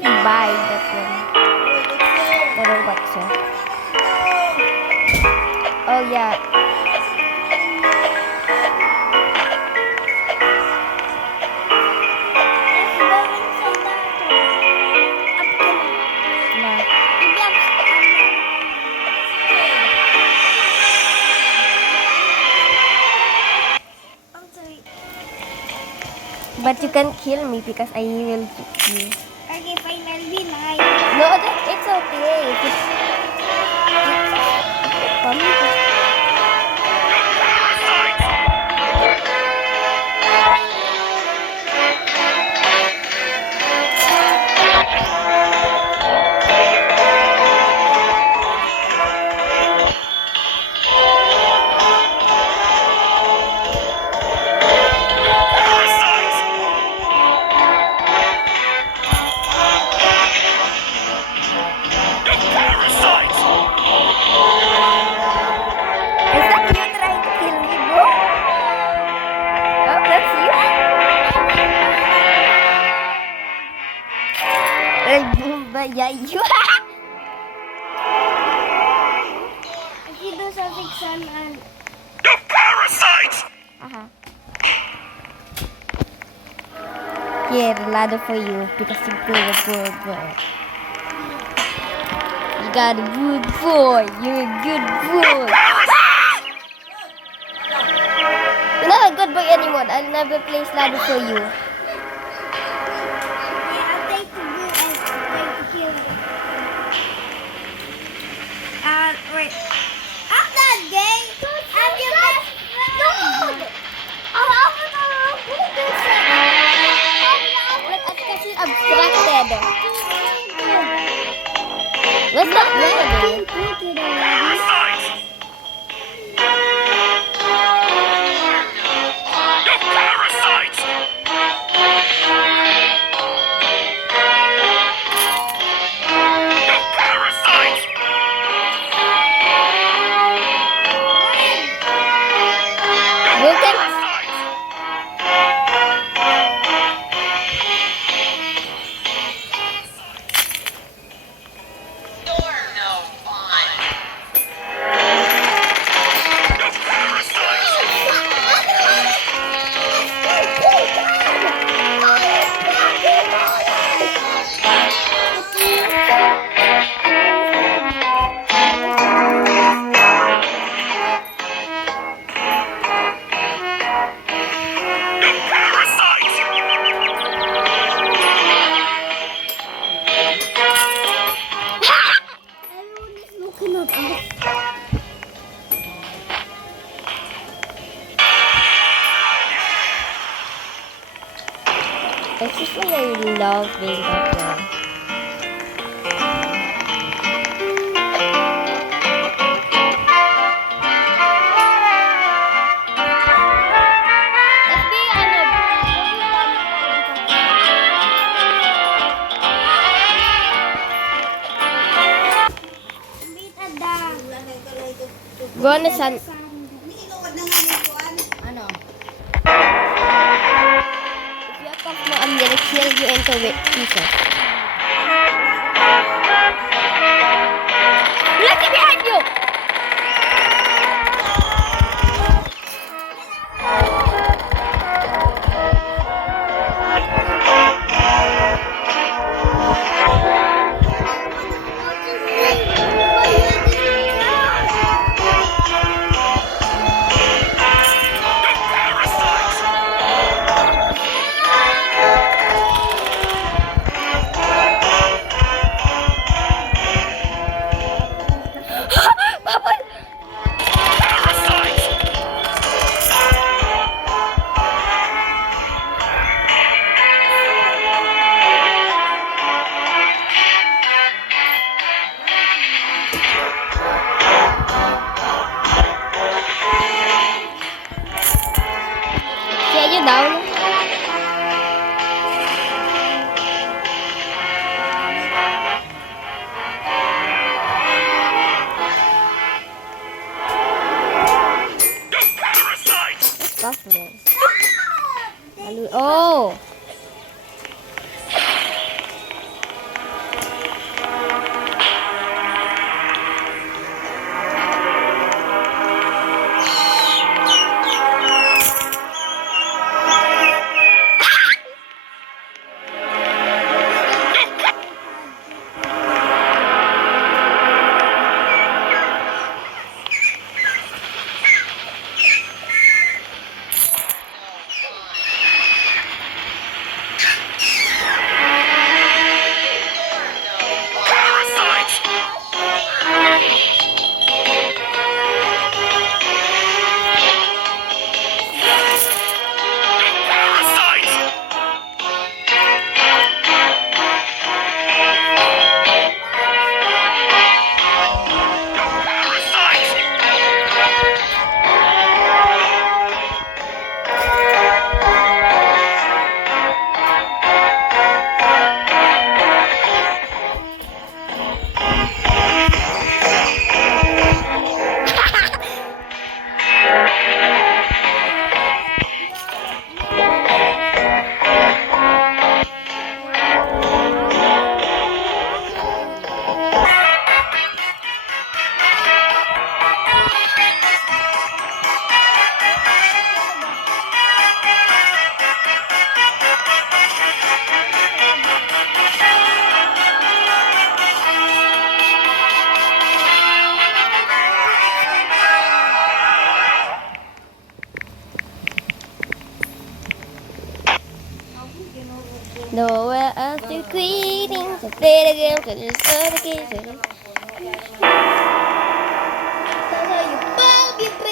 buy that one. The robot siya. Oh yeah. Na. But you can kill me because I will kill you. Okay, fine, I'll be nice. No, it's okay. It's funny. Is that you trying to kill me, bro? Oh, that's you? But yeah, you. If you do something, son, and You parasite! Uh-huh. Here, ladder for you because you're good boy. You got a good boy. You're a good boy. You're not a good boy anymore. I'll never place ladder for you. yeah, I'll take the blue and take the kill it. Wait. I'm not gay. I'm your best friend. No! I'm gonna do this. Look at kasi abstracted. What's that melody? Parasite! You parasite! You parasite! You can Parasite! You parasite! You parasite! Everyone is looking at us. It's just like I love being that girl. Let's be Beat a dog. Go on the sun. Ano? If you attack me, I'm gonna kill you into pieces. Look behind you! You parasite! play the game, can you start the game? Tayo, pang